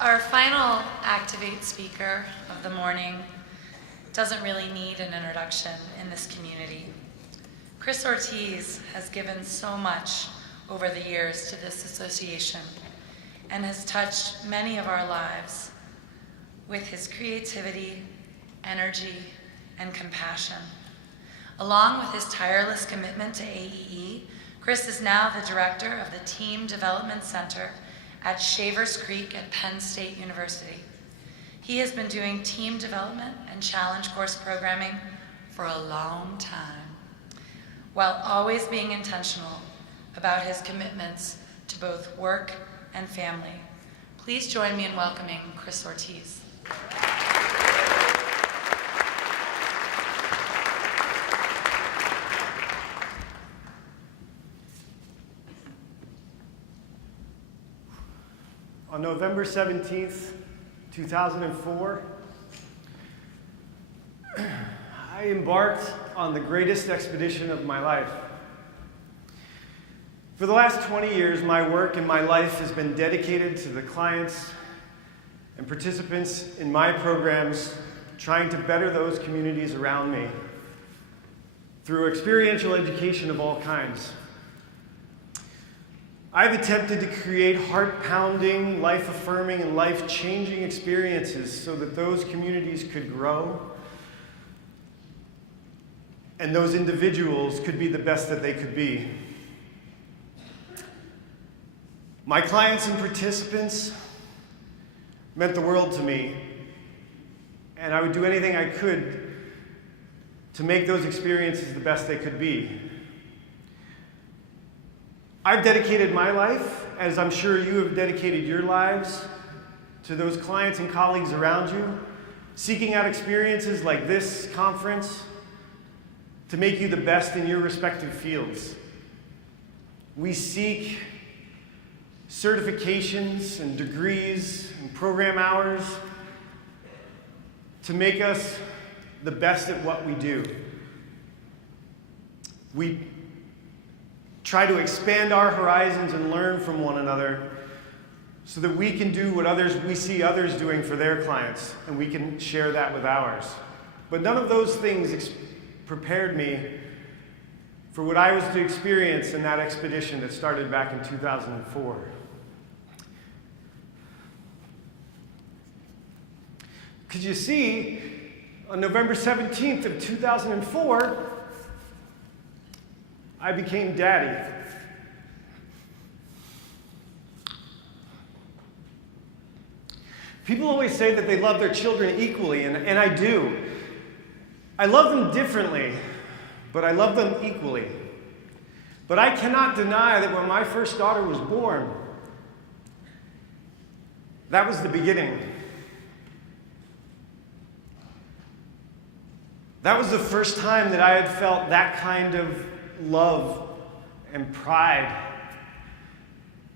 Our final Activate speaker of the morning doesn't really need an introduction in this community. Chris Ortiz has given so much over the years to this association and has touched many of our lives with his creativity, energy, and compassion. Along with his tireless commitment to AEE, Chris is now the director of the Team Development Center at Shavers Creek at Penn State University. He has been doing team development and challenge course programming for a long time, while always being intentional about his commitments to both work and family. Please join me in welcoming Chris Ortiz. On November 17th, 2004, I embarked on the greatest expedition of my life. For the last 20 years, my work and my life has been dedicated to the clients and participants in my programs, trying to better those communities around me through experiential education of all kinds. I've attempted to create heart-pounding, life-affirming, and life-changing experiences so that those communities could grow and those individuals could be the best that they could be. My clients and participants meant the world to me, and I would do anything I could to make those experiences the best they could be. I've dedicated my life, as I'm sure you have dedicated your lives, to those clients and colleagues around you, seeking out experiences like this conference to make you the best in your respective fields. We seek certifications and degrees and program hours to make us the best at what we do. We try to expand our horizons and learn from one another so that we can do what we see others doing for their clients, and we can share that with ours. But none of those things prepared me for what I was to experience in that expedition that started back in 2004. Because you see, on November 17th of 2004, I became daddy. People always say that they love their children equally, and I do. I love them differently, but I love them equally. But I cannot deny that when my first daughter was born, that was the beginning. That was the first time that I had felt that kind of love and pride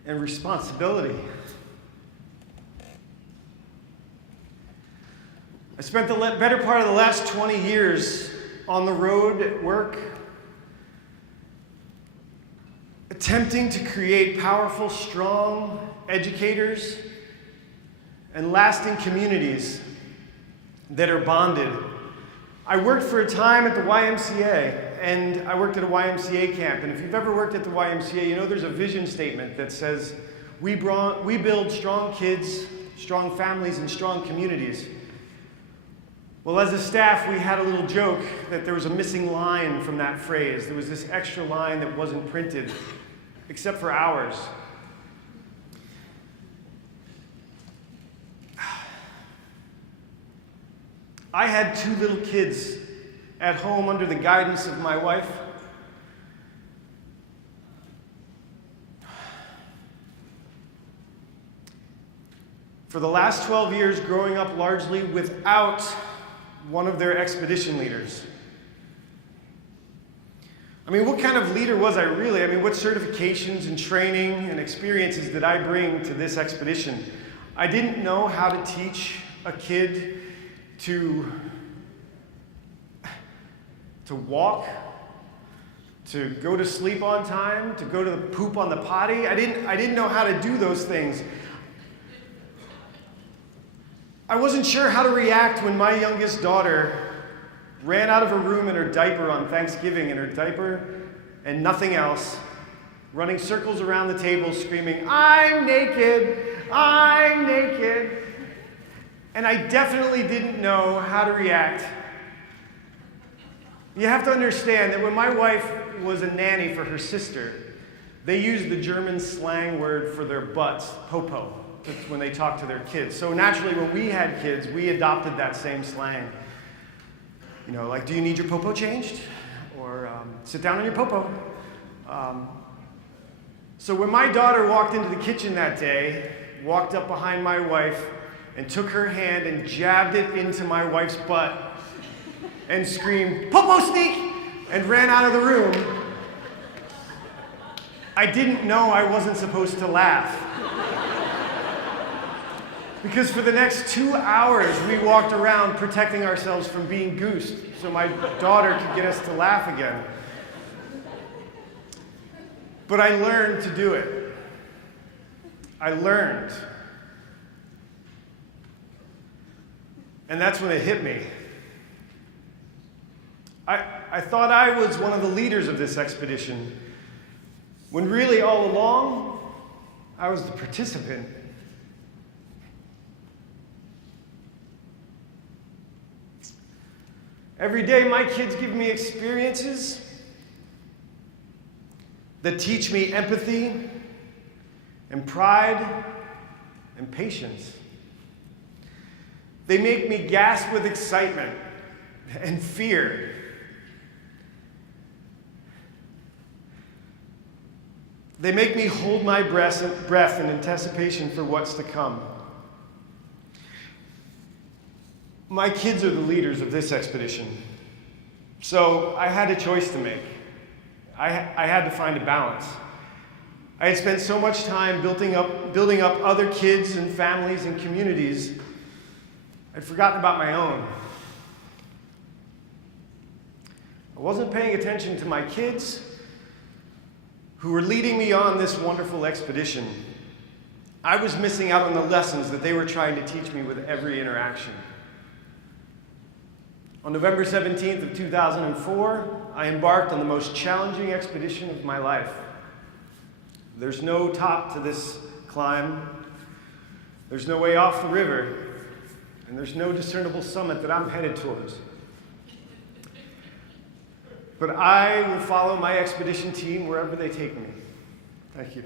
and responsibility. I spent the better part of the last 20 years on the road at work, attempting to create powerful, strong educators and lasting communities that are bonded. I worked for a time at the YMCA, and I worked at a YMCA camp. And if you've ever worked at the YMCA, you know there's a vision statement that says, we build strong kids, strong families, and strong communities. Well, as a staff, we had a little joke that there was a missing line from that phrase. There was this extra line that wasn't printed, except for ours. I had 2 little kids at home under the guidance of my wife. For the last 12 years, growing up largely without one of their expedition leaders. I mean, what kind of leader was I really? I mean, what certifications and training and experiences did I bring to this expedition? I didn't know how to teach a kid to walk, to go to sleep on time, to go to poop on the potty. I didn't know how to do those things. I wasn't sure how to react when my youngest daughter ran out of her room in her diaper on Thanksgiving, in her diaper and nothing else, running circles around the table screaming, "I'm naked, I'm naked." And I definitely didn't know how to react. You have to understand that when my wife was a nanny for her sister, they used the German slang word for their butts, popo, when they talk to their kids. So naturally, when we had kids, we adopted that same slang. You know, like, do you need your popo changed? Or sit down on your popo. So when my daughter walked into the kitchen that day, walked up behind my wife, and took her hand and jabbed it into my wife's butt, and screamed, "Popo sneak!" and ran out of the room, I didn't know I wasn't supposed to laugh. Because for the next 2 hours, we walked around protecting ourselves from being goosed so my daughter could get us to laugh again. But I learned to do it. I learned. And that's when it hit me. I thought I was one of the leaders of this expedition, when really all along, I was the participant. Every day, my kids give me experiences that teach me empathy and pride and patience. They make me gasp with excitement and fear. They make me hold my breath in anticipation for what's to come. My kids are the leaders of this expedition, so I had a choice to make. I had to find a balance. I had spent so much time building up other kids and families and communities, I'd forgotten about my own. I wasn't paying attention to my kids, who were leading me on this wonderful expedition. I was missing out on the lessons that they were trying to teach me with every interaction. On November 17th of 2004, I embarked on the most challenging expedition of my life. There's no top to this climb. There's no way off the river. And there's no discernible summit that I'm headed towards. But I will follow my expedition team wherever they take me. Thank you.